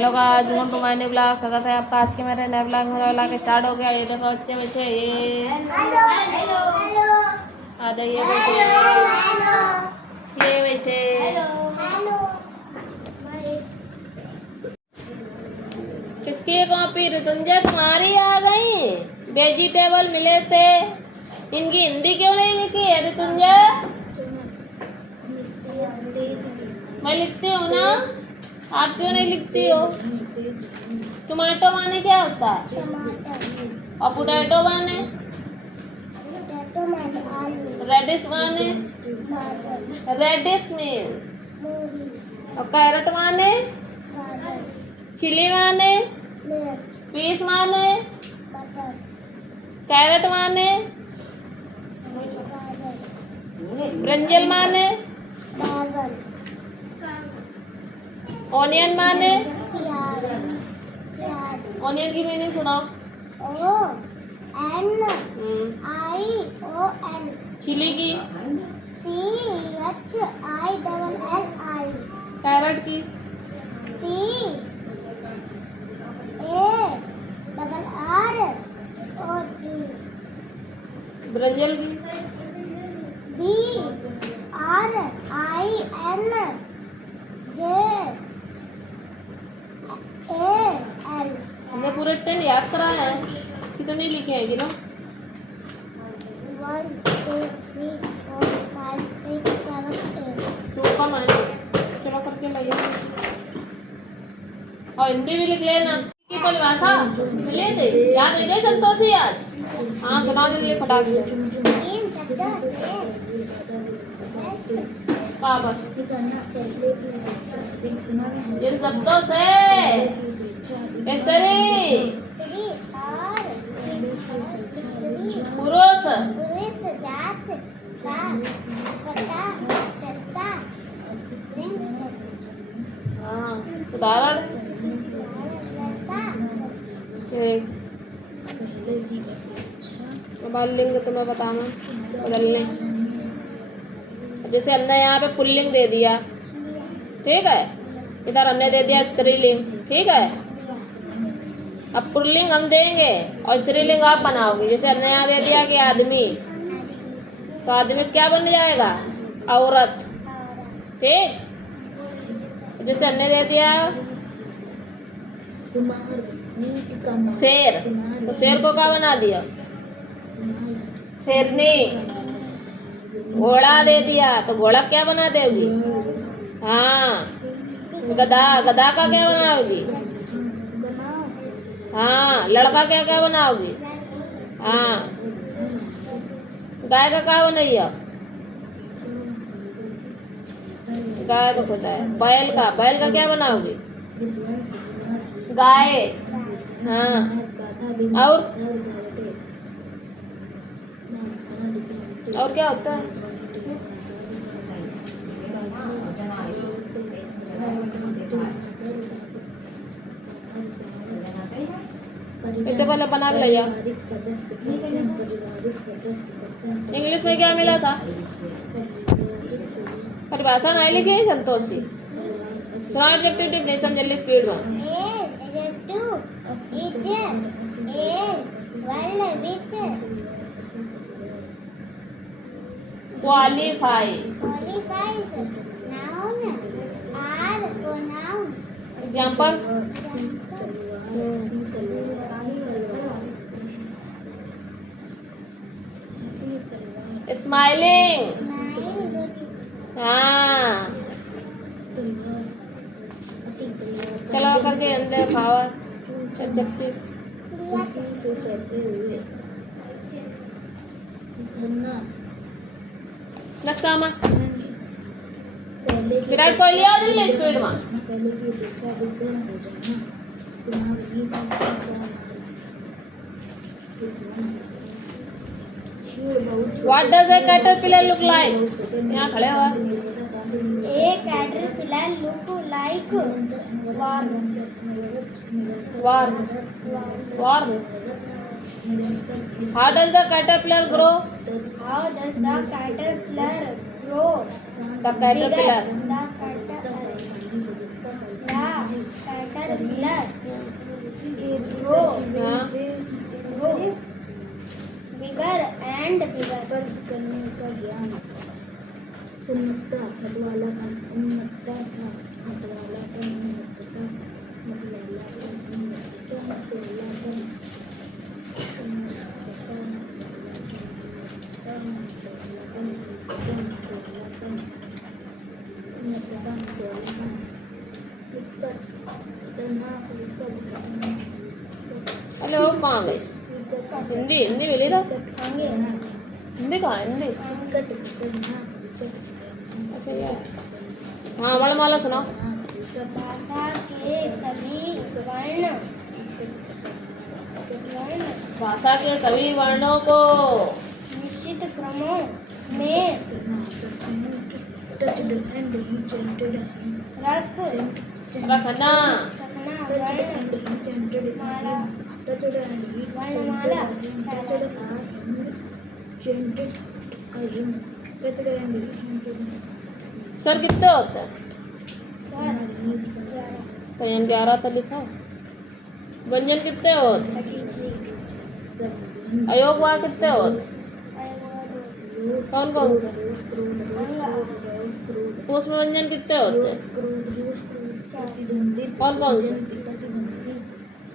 Hello guys, welcome to my new blog. स्वागत है आपका आज के मेरे नए ब्लॉग। मेरा ब्लॉग स्टार्ट हो गया। ये देखो बच्चे बैठे, ये आ जाइए बैठे, ये बैठे। किसकी कॉपी? ऋतुंजय तुम्हारी आ गई। वेजिटेबल मिले थे, इनकी हिंदी क्यों नहीं लिखी है ऋतुंजय? मैं लिखती हूँ ना, आप क्यों नहीं लिखती हो? टमाटो माने क्या होता है? और पोटैटो माने? रेडिश माने? Radish means. और कैरेट माने? चिली माने? पीस माने? कैरेट माने? ब्रिंजल माने? ऑनियन माने? ऑनियन की मीनिंग सुनाओ। ONION। चिली की? CHILLI। कैरेट की? CARROT। ब्रिंजल की? BRINJAL। हमने पूरे 10 याद कराया है, कितने लिखे हैं गिनो? 1 2 3 4 5 6 7 8। तो कम है, चलो करके लाइए। और हिंदी भी लिख लेना की परिभाषा ले दे, याद है गई संतोषी? याद? हाँ सुना देंगे फटाक से। बस इन शब्दों से स्त्री, पुरुष, जात का पता करता। हाँ उदाहरण ठीक। मोबाइल लिंग तुम्हें बताना बदलने। जैसे हमने यहाँ पे पुल्लिंग दे दिया, ठीक है, इधर हमने दे दिया स्त्रीलिंग, ठीक है। अब पुल्लिंग हम देंगे और स्त्रीलिंग आप बनाओगे। जैसे हमने यहाँ दे दिया कि आदमी, तो आदमी क्या बन जाएगा? औरत, ठीक। जैसे हमने दे दिया शेर, तो शेर को क्या बना दिया? शेरनी। घोड़ा दे दिया तो घोड़ा क्या बना देगी? हाँ। गधा, गधा का क्या बनाओगी? हाँ। लड़का क्या क्या बनाओगी? हाँ। गाय का क्या बनैया? गाय तो खुद है। बैल का, बैल का क्या बनाओगी? गाय। हाँ। और क्या होता है? इतने पहले बना के लिया। इंग्लिश में क्या मिला था? परिभाषा नहीं लिखी है संतोषी। एडजेक्टिव डेफिनेशन जल्दी स्पीड में। क्वालिफाई। एग्जाम्पल? स्माइलिंग। हाँ। चला करके अंदर खावा एडजेक्टिव। लगता है विराट कोहली आ रही है स्पीड में। What does a caterpillar look like? यहाँ खड़े हुआ। A caterpillar look like worm. Worm. Worm. How does the caterpillar grow? How does the caterpillar grow? The caterpillar. The caterpillar Miller grow हाँ grow bigger and bigger स्पर्श करने का ज्ञान उन्नतता मतवालापन उन्नतता मतवालापन उन्नतता मतवालापन उन्नतता मतवालापन hello कहाँ गए हिंदी हिंदी मिली था आगे हिंदी कहाँ है हिंदी अच्छा ये हाँ वर्णमाला सुनाओ भाषा के सभी वर्ण भाषा के सभी वर्णों को निश्चित क्रमों में रख रखना सर कितने होते हैं तो यहाँ 11 तो लिखा व्यंजन कितने होते अयोग वाक कितने होते कौन कौन से पुष्प व्यंजन कितने होते कौन कौन से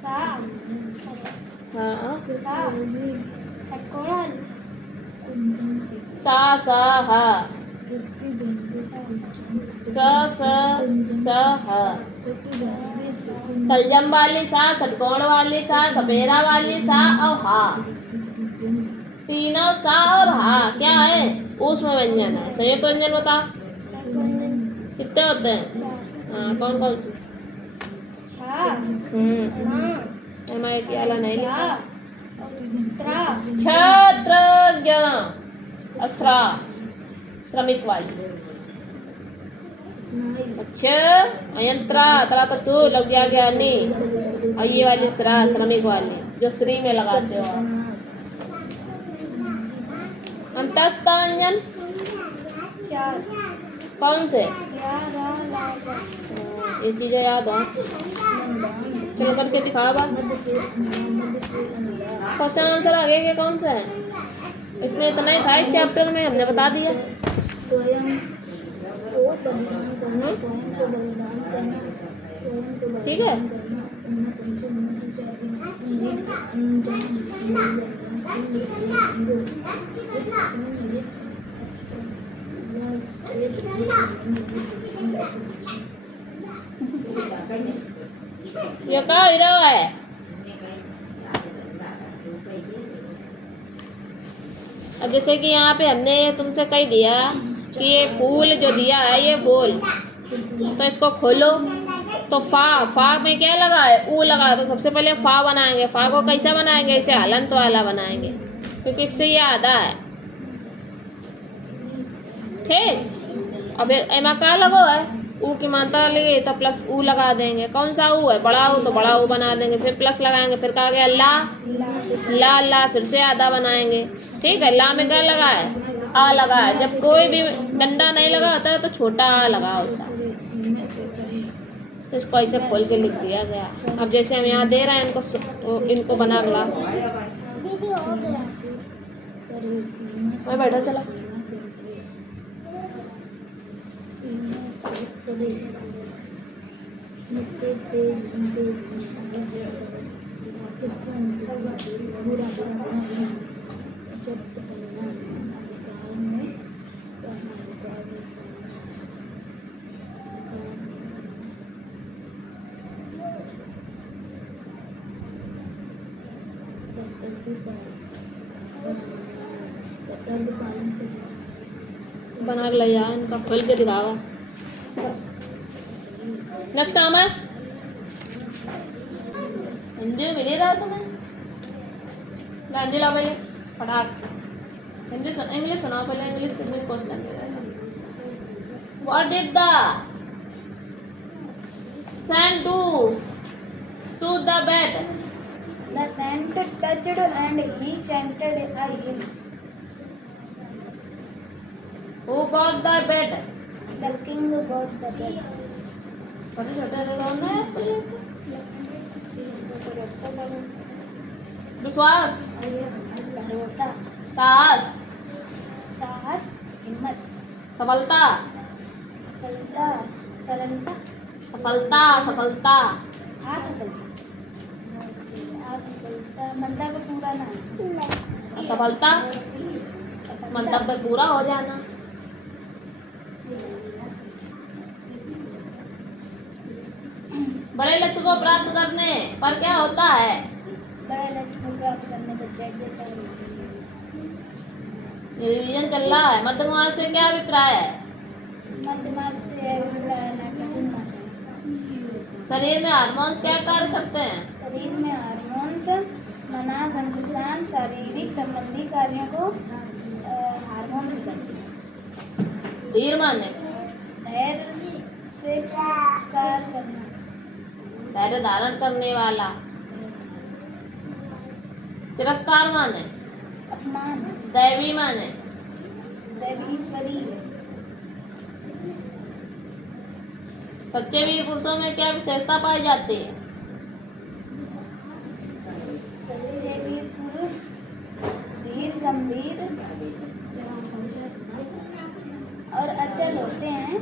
हाँ सा सा हा स स ह सलजम वाली सा षटकोण वाली सा सपेरा वाली सा और हा तीनों सा और हा क्या है ऊष्म व्यंजन है संयुक्त व्यंजन बता कितने होते हैं हाँ कौन कौन से एक वाला नहीं लिखा छत्रज्ञ अस्रा श्रमिक वाली अच्छा अयंत्रा तरा तरसु लग गया ज्ञानी और ये वाली श्रा श्रमिक वाली जो श्री में लगाते हो अंतस्थ व्यंजन कौन से ये चीजें याद हो चलो करके दिखा बा क्वेश्चन आंसर आगे के कौन सा है इसमें इतना ही था इस चैप्टर में हमने बता दिया स्वयं को बलिदान करना स्वयं को बलिदान करना स्वयं को बलिदान ठीक है करना पंच उन्नति ये क्या हीरो है अब जैसे कि यहाँ पे हमने तुमसे कह दिया कि ये फूल जो दिया है ये फूल तो इसको खोलो तो फा में क्या लगा है ऊ लगा है तो सबसे पहले फा बनाएंगे फा को कैसा बनाएंगे इसे हलंत वाला बनाएंगे क्योंकि इससे ये आधा है ठीक और फिर एमा क्या लगो है ऊ की मात्रा लगी तो प्लस ऊ लगा देंगे कौन सा ऊ है बड़ा ऊ तो बड़ा ऊ बना देंगे फिर प्लस लगाएंगे फिर कहा गया ला ला ला फिर से आधा बनाएंगे ठीक है ला में क्या लगा है आ लगा है जब कोई भी डंडा नहीं लगा होता है तो छोटा आ लगा होता है तो इसको ऐसे खोल के लिख दिया गया अब जैसे हम यहाँ दे रहे हैं इनको बना ला दीदी हो गया मैं बैठा चला बना के लिया इनका खोल के दिखावा नेक्स्ट नाम है हिंदी में मिली रहा तुम्हें हिंदी ला पहले फटाक हिंदी इंग्लिश सुनाओ पहले इंग्लिश से कोई question what did the sand do to the bed The sand touched and he chanted a hymn. Who bought the bed? The king bought the bed. छोटे छोटे तो ना विश्वास, भरोसा, साहस, साहस, हिम्मत, सफलता, सफलता, सरलता, सफलता, सफलता, असफलता, असफलता, मंतव्य पूरा ना, सफलता, मंतव्य पूरा हो जाना। बड़े लक्ष्य को प्राप्त करने पर क्या होता है? बड़े लक्ष्य को प्राप्त करने पर जय ये रिवीजन चल रहा है। मध्यमार्ग से क्या अभिप्राय है? मध्यमार्ग से अभिप्राय नाटकीय माना। शरीर में हार्मोन्स क्या कार्य करते हैं? शरीर में हार्मोन्स मना संतुलन शारीरिक संबंधी कार्यों को हार्मोन्स करते हैं। धीर माने, धैर्य से कार्य करना, धैर्य धारण करने वाला। तिरस्कार माने, अपमान, दैवी माने, दैवीश्वरी, सच्चे वीर पुरुषों में क्या विशेषता पाई जाती है? सच्चे वीर पुरुष धीर गंभीर और अचल होते हैं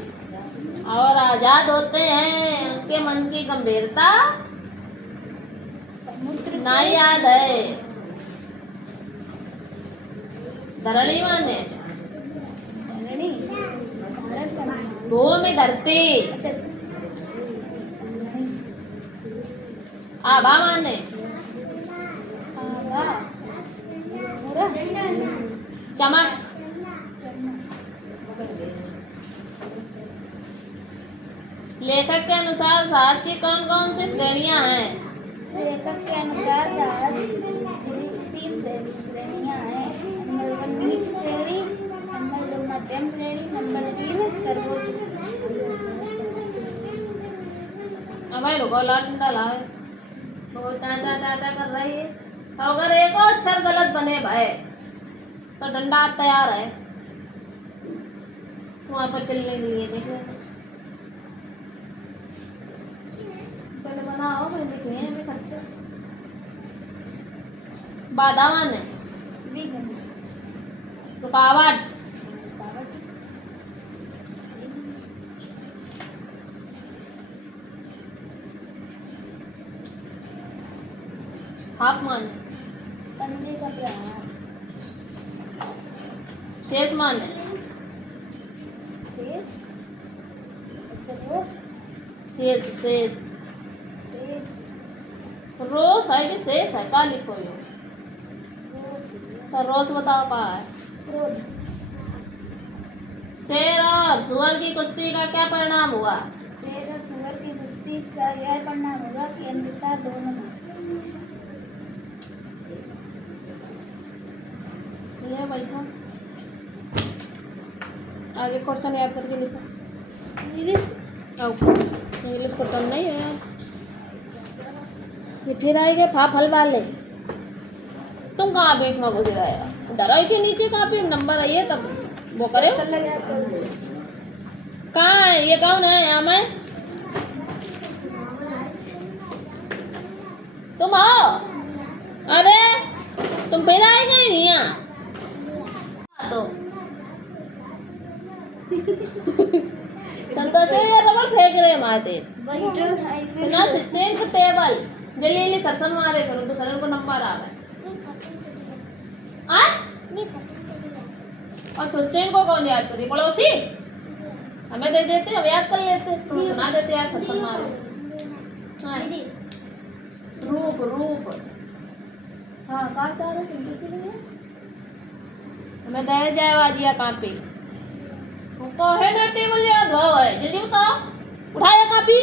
और आजाद होते हैं। उनके मन की गंभीरता समुद्र ना याद है। धरणी माने, धरणी धारण करना, भूमि धरती। अच्छा आभा माने, आभा पूरा चमक। लेखक के अनुसार साहस की कौन कौन सी श्रेणियां हैं? लेखक के अनुसार साहस तीन श्रेणियां हैं। नंबर 1 नीच श्रेणी, नंबर 2 मध्यम श्रेणी, नंबर 3 सर्वोच्च अब भाई रुको, लाट डाला है, बहुत टाटा टाटा कर रही है। तो अगर एक और अक्षर गलत बने भाई तो डंडा तैयार है वहां पर चलने के लिए। देख लेना, पहले बनाओ फिर दिखने में खर्चे। बाधा माने, विघ्न, रुकावट, थाप माने, कंधे का प्रहार, शेष माने, शेष, अच्छा रोष, शेष शेष शेष, रोष है कि शेष है? का लिखो यो रोष, तो रोष बताओ पा है। क्रोध, शेर और सुअर की कुश्ती का क्या परिणाम हुआ? शेर और सुअर की कुश्ती का यह परिणाम होगा कि अंधता दोनों में। ये बैठा, आगे क्वेश्चन याद करके लिखो। इंग्लिश को टर्न नहीं है यार। ये फिर आएंगे फल वाले। तुम कहाँ बीच में घुस रहे हो? दराई के नीचे कहाँ पे नंबर है ये तब वो करे। कहाँ है ये? कौन है यहाँ में? तुम आओ। अरे तुम फिर आएगा ही नहीं यहाँ तो संतोष ये रबड़ फेंक रहे माते ना सिस्टम को टेबल जल्दी सत्संग मारे करो तो सरल को नंबर आवे। आ और सिस्टम को कौन याद करे? पड़ोसी हमें दे देते, हम याद कर लेते, तुम सुना देते यार सत्संग मारे। रूप रूप हाँ कहाँ जा रहे सिंधी के लिए हमें दे जाए वाजिया कापी तो है ना टेबल याद हो है। जल्दी बताओ, उठाया कापी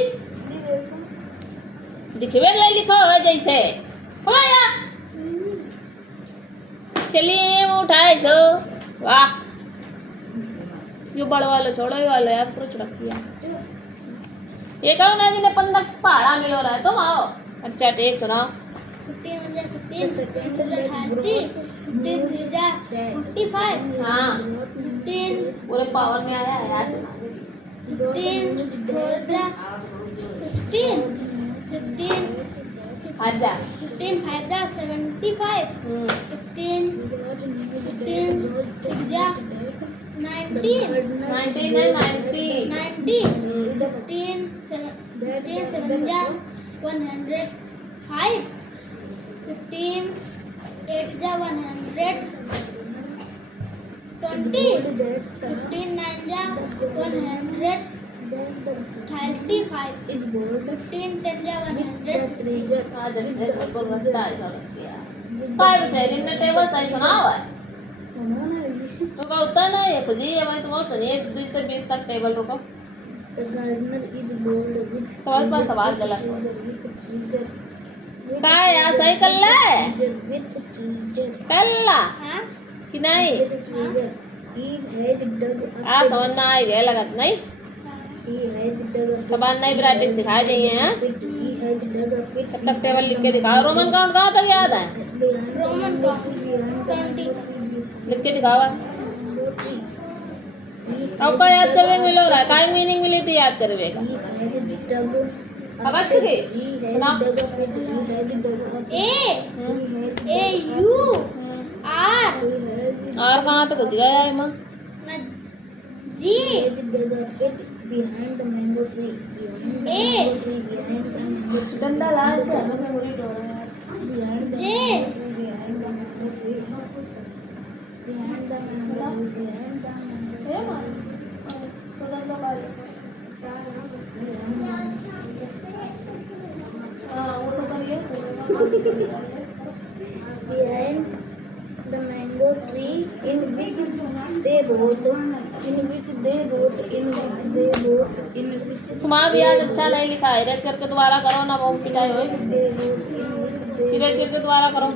दिखवे ले लिखा है जैसे हमारा। चलिए वो उठाए सो। वाह यो बड़ा वाला छोड़ो ये वाला यार पूरा रखिए। ये कौन है जिन्हें 15 पहाड़ा मिलो रहा है? तुम आओ। अच्छा ठीक सुनाओ। 15 हाँ पूरे पावर में आया है यार। 15 16 15 आजा 15 5 जा 75 15 6 जा 90 90 15 7 जा 105 15 8 जा 120 15 9 जा 135 is bold 15 10 जा 100 treasure आजा से बिल्कुल मस्ता है सर किया काय विषय इनने टेबल सही सुना हुआ है सुनो ना तो का उतना नहीं है खुद ही है मैं तो बहुत सुनिए 2 से 20 तक टेबल रुको the gardener is bold with सवाल पर सवाल गलत हो treasure काय यार सही कर ले with treasure कर ला हां कि नहीं with treasure he has dug आ समझ में आ गया लगत नहीं he has dug a सवाल नहीं प्रैक्टिस सिखाई जाइए हैं pit he has dug a pit तब तक टेबल लिख के दिखाओ रोमन काउंट कहाँ तक याद है रोमन का 20 लिख के दिखाओ आपका याद करने में मिलो रहा है काय मीनिंग मिली थी याद करने का अगस्त की सुनाओ ए ए यू आर और कहाँ तक घुस गया है माँ जी behind the mango tree behind the mango tree behind the mango tree डंडा लाल से हमें पूरी टोर है behind the J behind the mango tree behind the mango tree behind the mango है माँ हाँ वो तो करिए behind the mango tree in which they both तुम्हारा भी आज अच्छा नहीं लिखा है इरेज करके दोबारा करो ना बहुत पिटाई हो इरेज करके दोबारा करो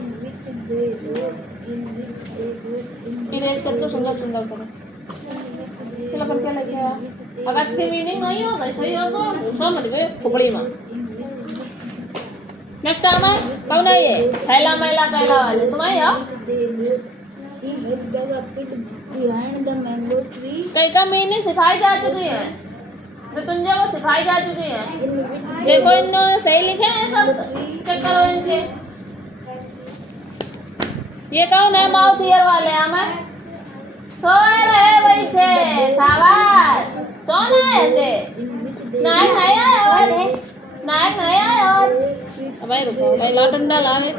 इरेज करके सुंदर सुंदर करो चलो पर क्या लिखे अगर की मीनिंग नहीं होगा सही होगा समझ गए खोपड़ी में नेक्स्ट टाइम है कौन है ये थैला मैला कहला वाले तुम आई आओ behind the mango tree कई का मीनिंग सिखाई जा चुकी है मृत्युंजय को सिखाई जा चुकी है देखो इन्होंने सही लिखे हैं सब चेक करो इनसे ये कौन है माउथ ईयर वाले हमें सो रहे वही थे शाबाश सोना है थे नायक नहीं आया और नायक नहीं आया और भाई रुको भाई ला डंडा लावे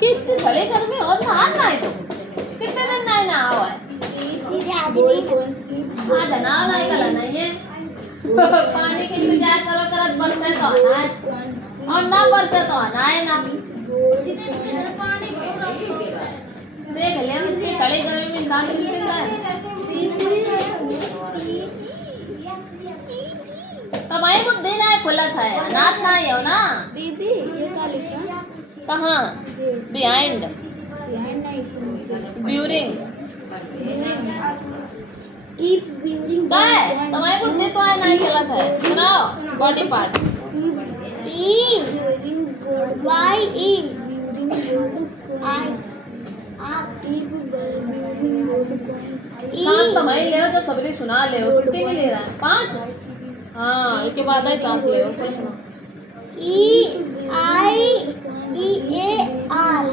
कितने सड़े घर में और नहा ना है तो कितने दिन नहीं नहा हुआ है हाँ जना नहीं कला नहीं है पानी के इंतजार करो करत बरसे तो आना है और ना बरसे तो आना है ना देख ले हम इसके सड़े घर में इंसान मिलते हैं तुम्हारी बुद्धि ना खुलत है अनाथ ना हो ना दीदी ये क्या लिखा कहाँ बिहाइंड ब्यूरिंग keep viewing क्या है तुम्हारी बुद्धि तो है नहीं गलत है सुनाओ बॉडी पार्ट ई वाई ई आई सांस तो वहीं ले जब सबरी सुना ले कितनी में ले रहा है 5 हाँ इसके बाद ही सांस ले चलो सुनो E I E A R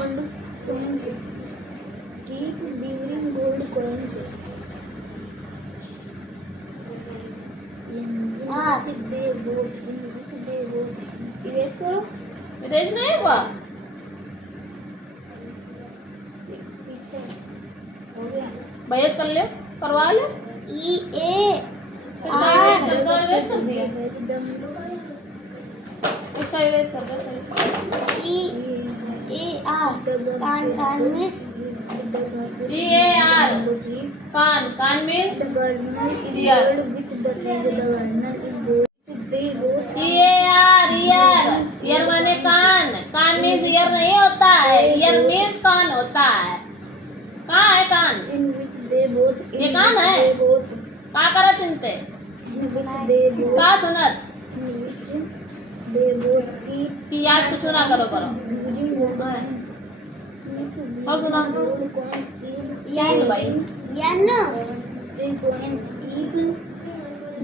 keep viewing gold coins erase करो इरेज नहीं हुआ बहस कर ले करवा ले ई ए इसका इरेज कर दो इरेज कर दिया इसका इरेज कर दो सही से ई ए आर कान कान में EAR कान कान means ear EAR ear ear माने कान कान मीन्स ईयर नहीं होता है ईयर मीन्स कान होता है कहाँ है कान ये कान है कहाँ करा चिंते कहाँ सुनत कि याद कुछ ना करो करो और सुना यान भाई यन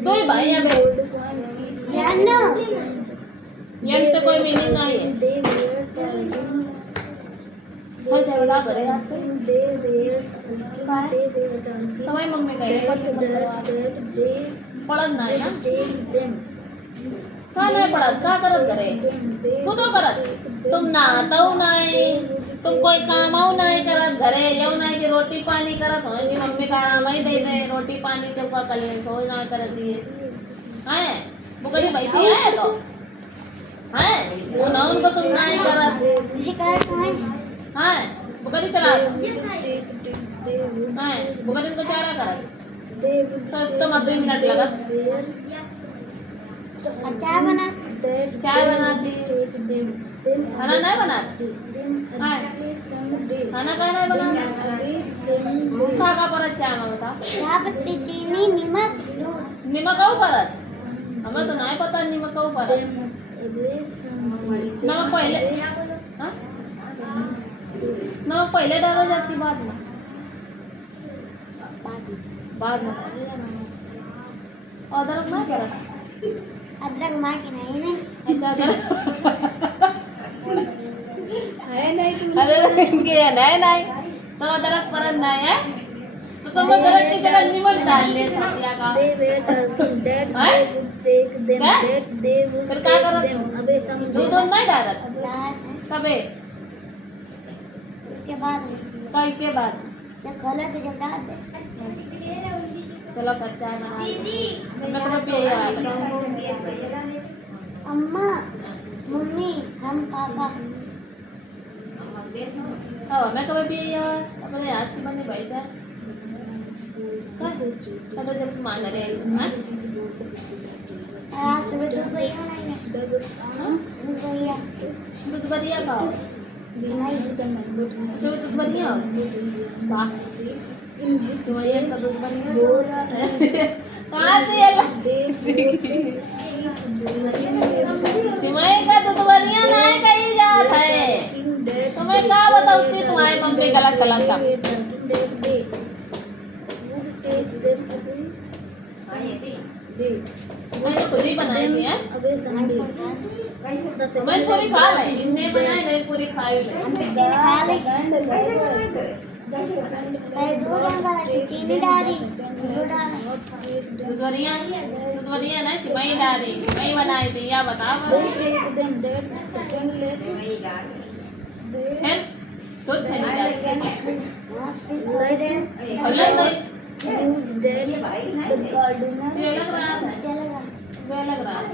दो ही भाई हैं बे यन कोई मीनिंग नहीं है। They were talking. सही से बता बड़े रात को They were talking. They were talking. तुम्हारी मम्मी कहे That they पढ़न ना है ना tell them. का नहीं पढ़त का करत करे खुद करत तुम नहाता नहीं तुम कोई काम आऊ नहीं करत घरे यू नहीं कि रोटी पानी करत हो कि मम्मी का आराम ही दे दे रोटी पानी चौका कर ले सो ना कर दिए हैं वो कभी वैसी है तो हैं वो ना उनको तुम नहीं करत हैं वो कभी चला हैं वो कभी उनको चारा करत तो तुम 2 मिनट लगा अचार बना चाय बनाती खाना नहीं बनाती खाना का नहीं बनाती खा का परत चाय में बता चाय पत्ती चीनी नमक दूध निमक आऊ परत हमें तो नहीं पता निमक आऊ परत नमक पहले हाँ? नमक पहले डाला जाती बाद में अदरक नहीं करत अदरक माँ की नहीं ने अच्छा अदरक है नहीं अदरक इनके है नहीं तो अदरक परत नहीं है तो तुम अदरक की जगह नमक डाल ले सतिया का They were talking that हैं? they would take them. क्या? That they would फिर क्या take करो? them away from दूध them. नहीं डालत कबे उसके बाद कई के बाद जब खोला तो जब डाल दे चलो कच्चा बना मैं कब पिया अम्मा मम्मी हम पापा हाँ मैं कब पिया अपने हाथ की बनी भाई जा तो जब मान रहे हैं आज सुबह दूध भैया नहीं है दूध भैया दूध बढ़िया खाओ जो दूध बढ़िया वाह सुबह का दूध बढ़िया कहाँ से ये सिमई का दूध बढ़िया नहीं कही जात है तुम्हें क्या बताऊँ तुम्हारी मम्मी गलत सलाह सब मैंने खुद ही बनाई थी हैं मैं पूरी खा ली इतने बनाए नहीं पूरी खाई ले खा ले पहले दूध डाला चीनी डाली दूध डाला दूध बढ़िया ना सिमई डाली सिमई बनाई थी या बताओ फिर दूध फिर हाँ फिर थोड़ी देर अलग नहीं क्या ये लग रहा है लगा वे लग रहा है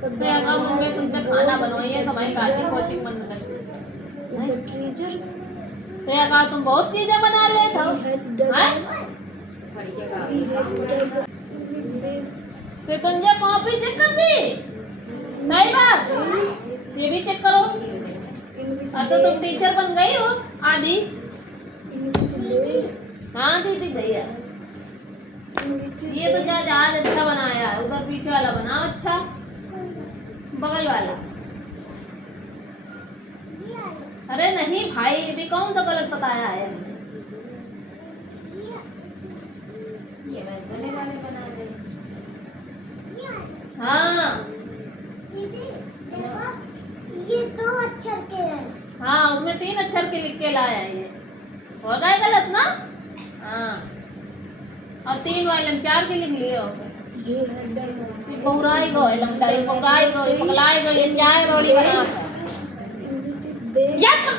तो अगर मम्मी तुमसे खाना बनवाइए तो भाई गाड़ी कोचिंग बंद कर तो यार कहा तुम बहुत चीजें बना लेते हो हैं फिर तुमने कॉपी चेक कर दी सही बात ये भी चेक करो अब तो तुम टीचर बन गई हो आदि हाँ दीदी गई है ये तो जहाज अच्छा बनाया है उधर पीछे वाला बनाओ अच्छा बगल वाला अरे नहीं भाई ये भी कौन सा गलत बताया है ये मैं बने वाले बना दे हाँ ये 2 अक्षर के हैं हाँ उसमें 3 अक्षर के लिख के लाया है ये हो गए गलत ना हाँ और 3 वाले 4 के लिख लिए हो ये पौराई गो लगता है पौराई गो ये पगलाई गो ये चाय रोटी बना था याद कर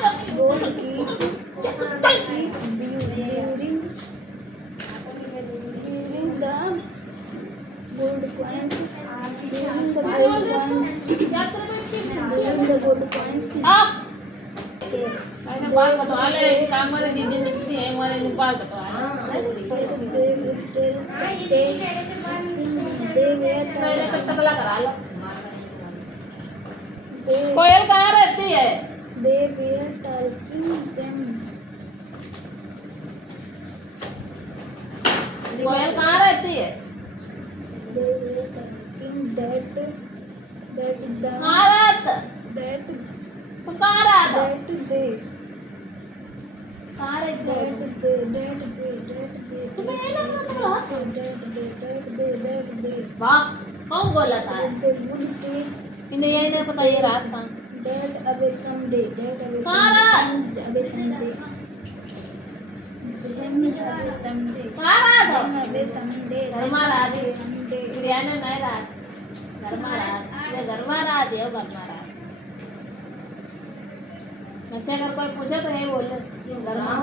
मैंने बाल कटवा ले काम वाले दीदी मिलती है हमारे में बाल कटवा पहले तक टकला करा लो कोयल कहाँ रहती है They were talking them. कोयल कहाँ रहती है They were talking that the कहाँ रहत that तुम कहाँ रहता that they कहाँ रहती हो तुम्हें ये लग रहा था that they वाह कौन बोला था they would take इन्हें यही नहीं पता ये रात कहाँ That away someday. That away कहाँ रात away someday. Them away someday. कहाँ रात हो Them away someday. घरमा रात है Someday. बिरयानी नहीं रात घरमा रात ये घरमा रात है घरमा रात वैसे अगर कोई पूछे तो यही बोल दे घरमा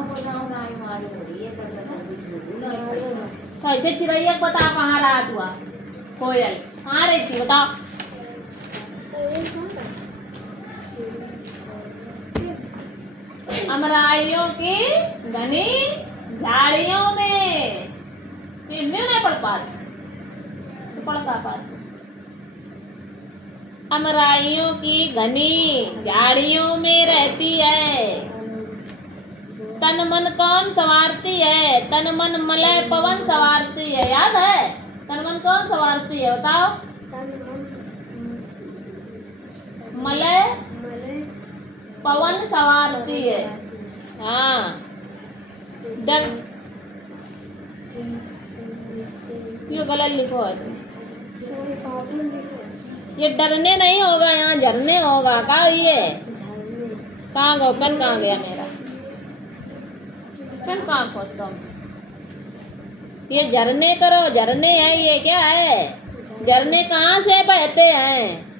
तो ऐसे चिड़ैया को बता कहाँ रात हुआ कोयल कहाँ रहती बताओ अमराइयों की घनी झाड़ियों में ये नहीं पढ़ पाते तो पढ़ का पाते अमराइयों की घनी झाड़ियों में रहती है तन मन कौन संवारती है तन मन मलय पवन संवारती है याद है तन मन कौन संवारती है बताओ मलय पवन संवारती है हाँ डर ये गलत लिखो है तुम ये डरने नहीं होगा यहाँ झरने होगा कहाँ ये कहाँ गो पेन कहाँ गया मेरा पेन कहाँ खोजता हूँ ये झरने करो झरने है ये क्या है झरने कहाँ से बहते हैं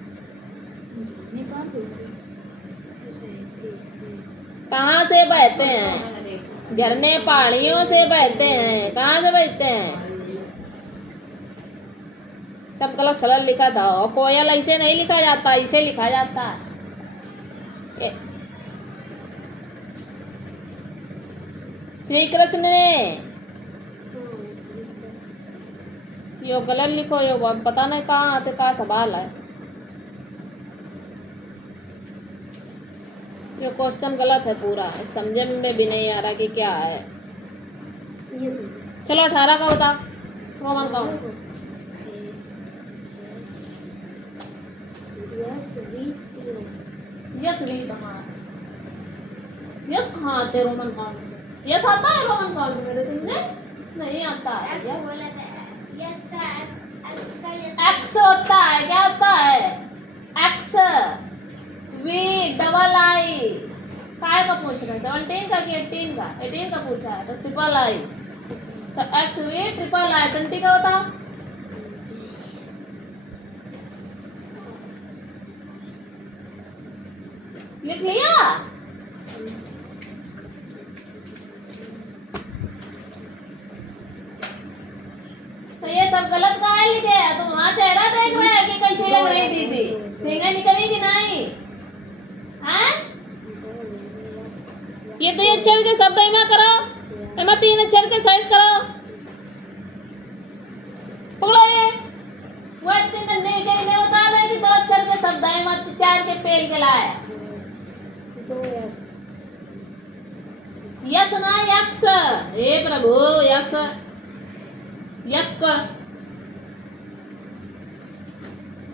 कहाँ से बहते हैं झरने पहाड़ियों से बहते हैं कहाँ से बहते हैं सब गलत सलत लिखा था और कोयल ऐसे नहीं लिखा जाता इसे लिखा जाता है श्री कृष्ण ने यो गलत लिखो यो पता नहीं कहाँ आते कहाँ सवाल है ये क्वेश्चन गलत है पूरा समझे में भी नहीं आ रहा कि क्या है चलो 18 का बता रोमन का यस वी कहाँ यस कहाँ आते रोमन काउंट में यस आता है रोमन काउंट में तुमने नहीं आता है एक्स होता है क्या होता है एक्स वी डबल आई काय का पूछ रहे 17 का कि 18 का 18 का पूछा है तो ट्रिपल आई तो एक्स वी ट्रिपल आई 20 का बताओ लिख लिया तो ये सब गलत कहाँ लिखे है तुम वहाँ चेहरा देख रहे हैं कि कैसे लग रही दीदी सींगे निकली कि नहीं हैं ये तो ये अक्षर के शब्द में करो एमा 3 अक्षर के साइज करो पकड़ो ये वो इतने नहीं बता रहे कि 2 अक्षर के शब्द है मत 4 के पेल के लाए यस ना यक्स हे प्रभु यस यस का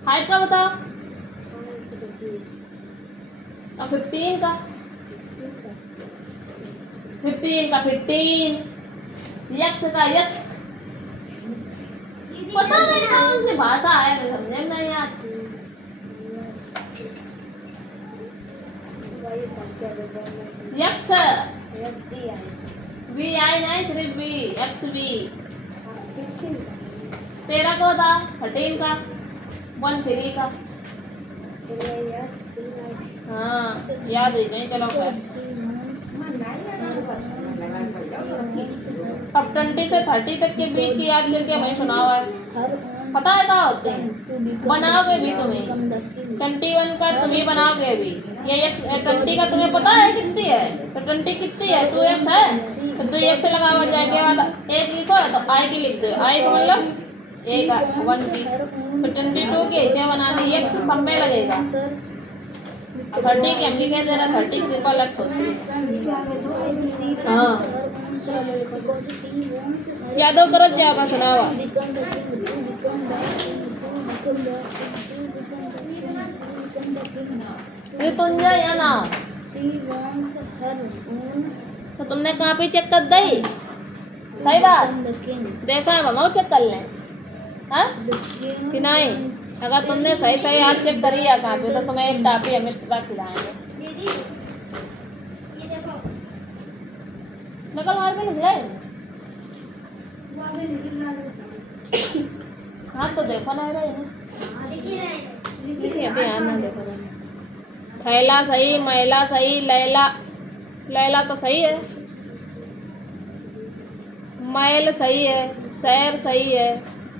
5 का बताओ और 15 का 15 यक्स का यस पता नहीं कौन सी भाषा है समझे नहीं आती यक्स वी आई नहीं सिर्फ वी एक्स वी 13 का होता 13 का 13 का हाँ याद हुई नहीं चलो फिर अब 20 से 30 तक के बीच की याद करके हमें सुनाओ है पता है क्या होते हैं बनाओगे भी तुम्हें 21 का तुम्हें बनाओगे भी ये 20 का तुम्हें पता है कितनी है तो 20 कितनी है 2x है तो 2x से लगा हुआ जाएगा बाद 1 लिखो है तो i की लिख दो i का मतलब 1 की तो 22 की ऐसे बना दी x सब में लगेगा 30 की हम लिखे दे रहा 30 ट्रिपल x होती है हाँ यादव करो जावा सुनावा ऋतुंजय या नाम तो तुमने कॉपी चेक कर दी सही बात देखा है ममाओ चेक कर लें हाँ कि नहीं अगर तुमने सही सही हाथ चेक करी है कॉपी तो तुम्हें एक टापी मिस्टर खिलाएंगे। नकल मार के लिख जाए। हाँ तो देखो ना रही लिखिए ध्यान ना देखो ना। थैला सही, महिला सही, लैला लैला तो सही है, मैल सही है, सैर सही है,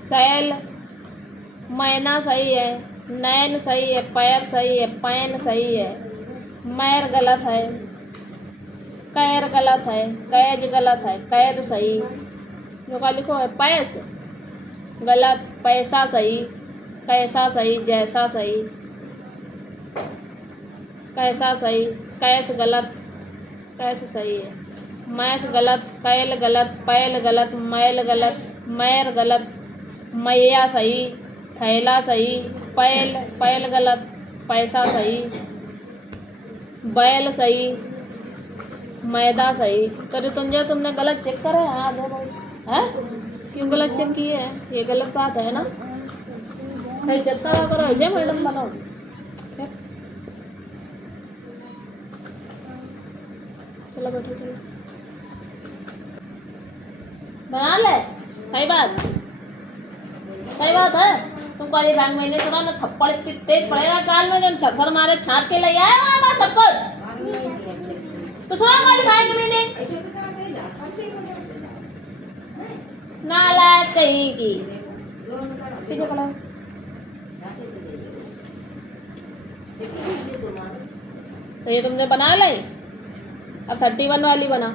सैल, मैना सही है, नैन सही है, पैर सही है, पैन सही है, मैर गलत है, कैर गलत है, कैद गलत है, कैद सही, जो का लिखो है पैस गलत, पैसा सही, कैसा सही, जैसा सही, कैसा सही, कैस गलत, कैस सही है, मैस गलत, कैल गलत, पैल गलत, मैल गलत, मैर गलत, मैया सही, थैला सही, पैल पैल गलत, पैसा सही, बैल सही, मैदा सही। तो तुमने तुमने गलत चेक करा है। हाँ दो भाई है क्यों गलत चेक किए हैं? ये गलत बात है ना। भाई चेक करा करो ऐसे मैडम बनाओ। चलो बैठो चलो बना ले। सही बात है। तुम कॉलेज बैंक महीने सुना ना थप्पड़ इतनी तेज पड़ेगा काल में जब सरसर मारे छाप के ले आए हो मैं सब कुछ तो सुना कॉलेज भाई के महीने नालायक कहीं की पीछे खड़ा तो ये तुमने बना ली। अब 31 वाली बना।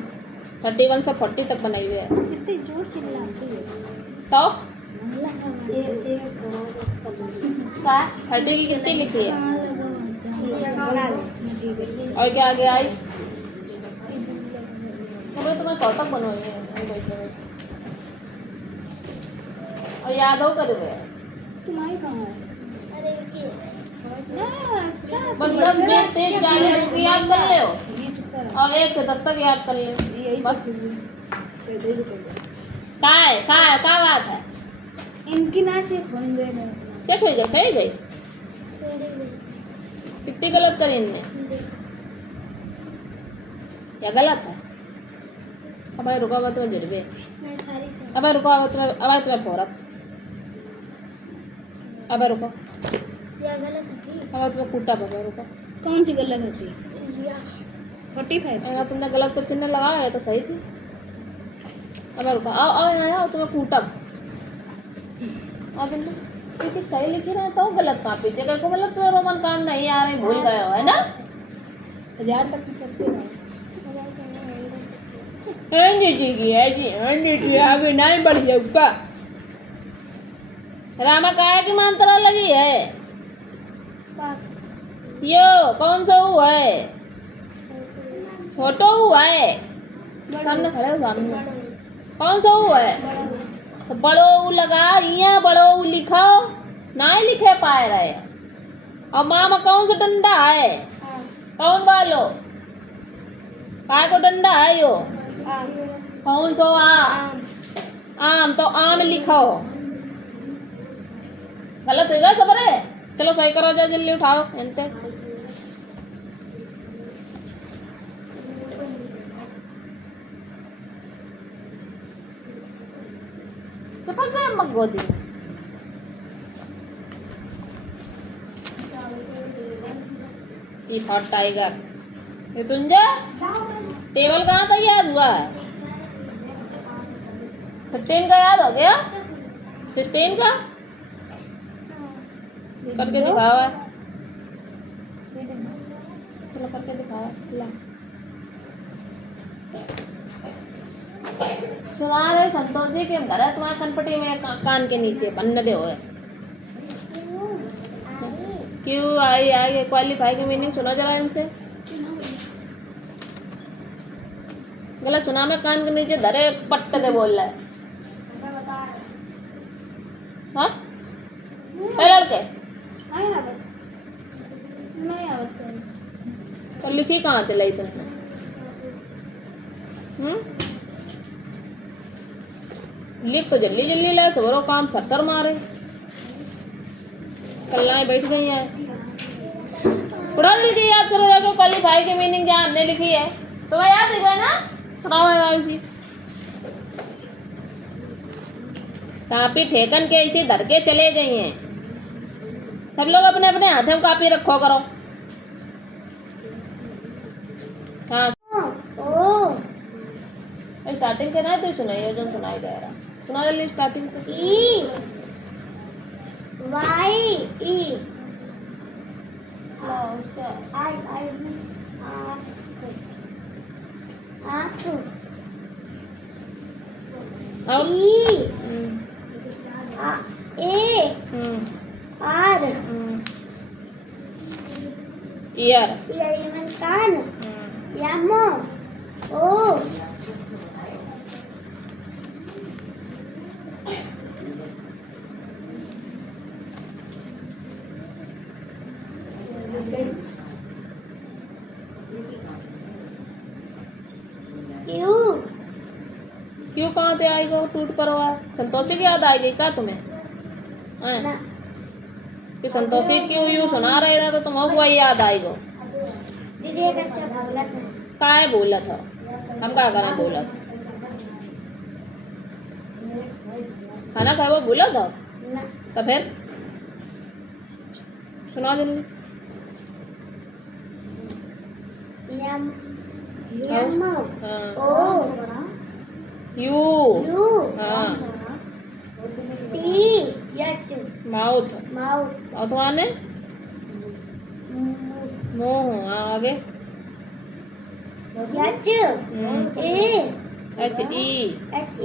31 से 40 तक बनाई हुई है। कितनी जोर से चिल्लाती है तो ये क्या 30 की कितनी लिखी है बना ले। और क्या आगे आई तो तुम्हें 100 तक बनवाई है और याद हो कर तुम्हारी कहाँ है? अरे अच्छा मतलब 40 की याद कर ले और 1 से 10 तक याद कर ले बस। क्या बात है इनकी ना चेक होने देना। चेक हो जाए सही गई। कितनी गलत करी इनने क्या गलत है। अब रुका हुआ तुम्हें गिरबे अब रुका हुआ तुम्हें फोरत अब रुको या गलत होती अब तुम्हें कूटा पड़ा रुको। कौन सी गलत होती है? 45 अगर तुमने गलत को चिन्ह लगाया है तो सही थी। अब रुको आओ आओ यहाँ आओ तुम्हें कूटा अब क्योंकि सही लिखी रहे तो गलत कहाँ पीछे गए को मतलब तुम्हें रोमन काम नहीं आ रही भूल गए हो है ना 1000 तक चलते रहो। आगे नहीं बढ़ जाऊगा। रामा काय की मंत्रा लगी है यो कौन सा हुआ है छोटो हुआ है सामने खड़े हो सामने कौन सा हुआ है तो बड़ो लगा यहाँ बड़ो लिखो ना ही लिखे पाए रहे। और मामा कौन सा डंडा है कौन वालो काय को डंडा है यो कौन सो आम तो आम लिखो गलत होगा सब रे। चलो सही करो जाओ जल्दी उठाओ एंते मग गोदी ये हॉट टाइगर ये तुंजा टेबल कहाँ तक याद हुआ है 15 का याद हो गया 16 का करके दिखाओ चलो करके दिखाओ सुना रहे संतोष जी के घर है तुम्हारे कनपटी में कान के नीचे पन्ने दे हुए क्यों आई आई क्वालिफाई की मीनिंग सुना जरा इनसे। गलत सुना में कान के नीचे धरे पट्टे दे बोल रहा है। हाँ लड़के तो लिखी कहाँ थे लाई तुमने लिख तो जल्दी जल्दी ला सबरो काम सरसर मारे कल्लाएं बैठ गई हैं। पढ़ो जल्दी, याद करो देखो क्वालीफाई की मीनिंग जहाँ हमने लिखी है तुम्हें याद है ना? सुनाओ उसी कापी ठेकन के इसी धर के चले गई हैं। सब लोग अपने अपने हाथ में कापी रखो करो। हाँ ओ स्टार्टिंग के ना तो सुनाइए जो सुनाई दे रहा। सुना जल्दी स्टार्टिंग तो। ई वाई ई उसका आई आई आँख और E A R ear ear कान यम ओ क्यू क्यों कहाँ से आएगा टूट परवा? संतोषी की याद आएगी क्या तुम्हें? हैं? ना कि संतोषी क्यों यूं सुना रहे थे तो तुम्हें वही याद आएगा। दीदी एक अच्छा बोला था काय बोला था? हम क्या करें बोला था? खाना खाए वो बोला था ना तो फिर सुना जल्दी। यम यम हाँ ओ यू यू हाँ T H mouth mouth mouth माने मुंह। हाँ आगे H A H E H E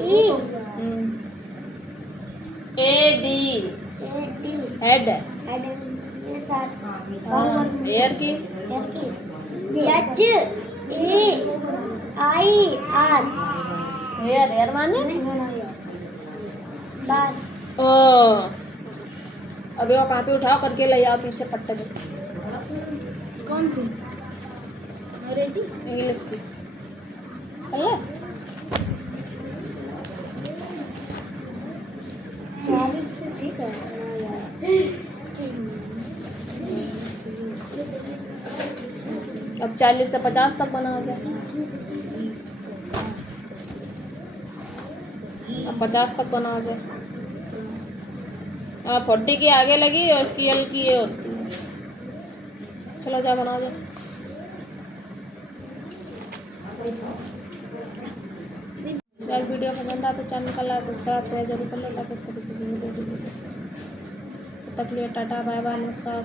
A D A D head. Head ये साथ एयर की H A I R air air माने बार ओ। अभी वो कापी उठाओ करके ले आओ पीछे पट्टे पे। कौन सी अंग्रेजी? इंग्लिश की अल्लाह 40 ठीक है अब 40 से 50 तक बनाओगे। अब 50 तक बनाओगे। अब 40 की आगे लगी और उसकी एल की ये होती है। चलो जा बनाओ जा। यार वीडियो पसंद आए तो चैनल का लाइक सब्सक्राइब शेयर जरूर कर लो ताकि इस तरीके की वीडियो तब तक के लिए टाटा बाय बाय नमस्कार।